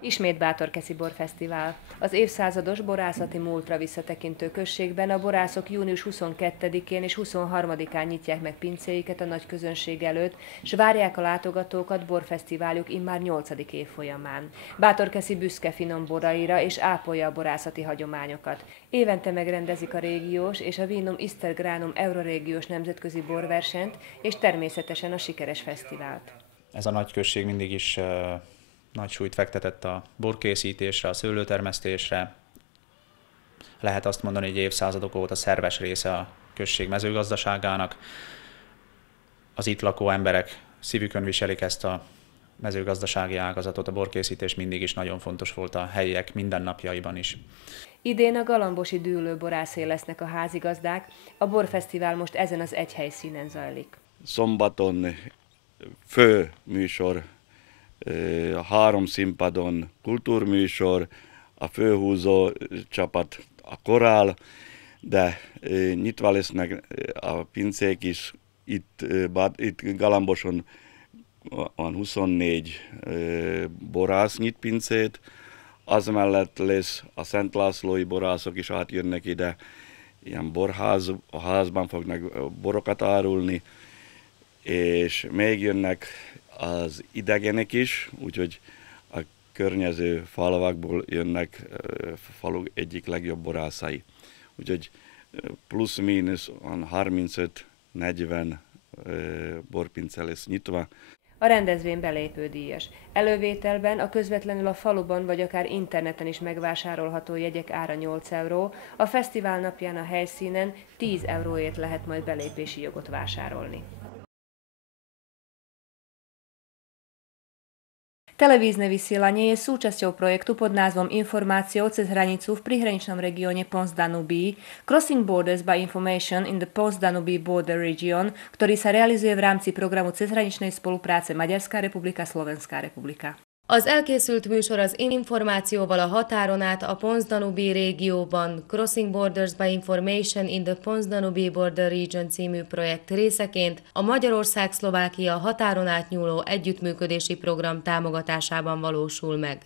Ismét Bátorkeszi Borfesztivál. Az évszázados borászati múltra visszatekintő községben a borászok június 22-én és 23-án nyitják meg pincéiket a nagy közönség előtt, s várják a látogatókat borfesztiváljuk immár 8. évfolyamán. Bátorkeszi büszke finom boraira és ápolja a borászati hagyományokat. Évente megrendezik a régiós és a Vinum Istergranum Eurorégiós nemzetközi borversenyt és természetesen a sikeres fesztivált. Ez a nagy község mindig is nagy súlyt fektetett a borkészítésre, a szőlőtermesztésre. Lehet azt mondani, hogy évszázadok óta szerves része a község mezőgazdaságának. Az itt lakó emberek szívükön viselik ezt a mezőgazdasági ágazatot, a borkészítés mindig is nagyon fontos volt a helyiek mindennapjaiban is. Idén a galambosi dűlőborászé lesznek a házigazdák, a borfesztivál most ezen az egy helyszínen zajlik. Szombaton fő műsor, a 3 színpadon kultúrműsor, a főhúzó csapat a korál, de nyitva lesznek a pincék is. Itt Galamboson van 24 borász nyit pincét, az mellett lesz a Szent Lászlói borászok is átjönnek ide, ilyen a házban fognak borokat árulni, és még jönnek az idegenek is, úgyhogy a környező falvakból jönnek falu egyik legjobb borászai. Úgyhogy plusz-mínusz 35-40 borpince lesz nyitva. A rendezvény belépődíjas. Elővételben a közvetlenül a faluban vagy akár interneten is megvásárolható jegyek ára 8 euró, a fesztivál napján a helyszínen 10 euróért lehet majd belépési jogot vásárolni. Televízne vysielanie je súčasťou projektu pod názvom Informáciou cez hranicu v prihraničnom regióne Pons-Danubí, Crossing Borders by Information in the Pons-Danubí Border Region, ktorý sa realizuje v rámci programu cezhraničnej spolupráce Maďarská republika, Slovenská republika. Az elkészült műsor az információval a határon át a Pons-Danubí régióban Crossing Borders by Information in the Pons-Danubí Border Region című projekt részeként a Magyarország-Szlovákia határon átnyúló együttműködési program támogatásában valósul meg.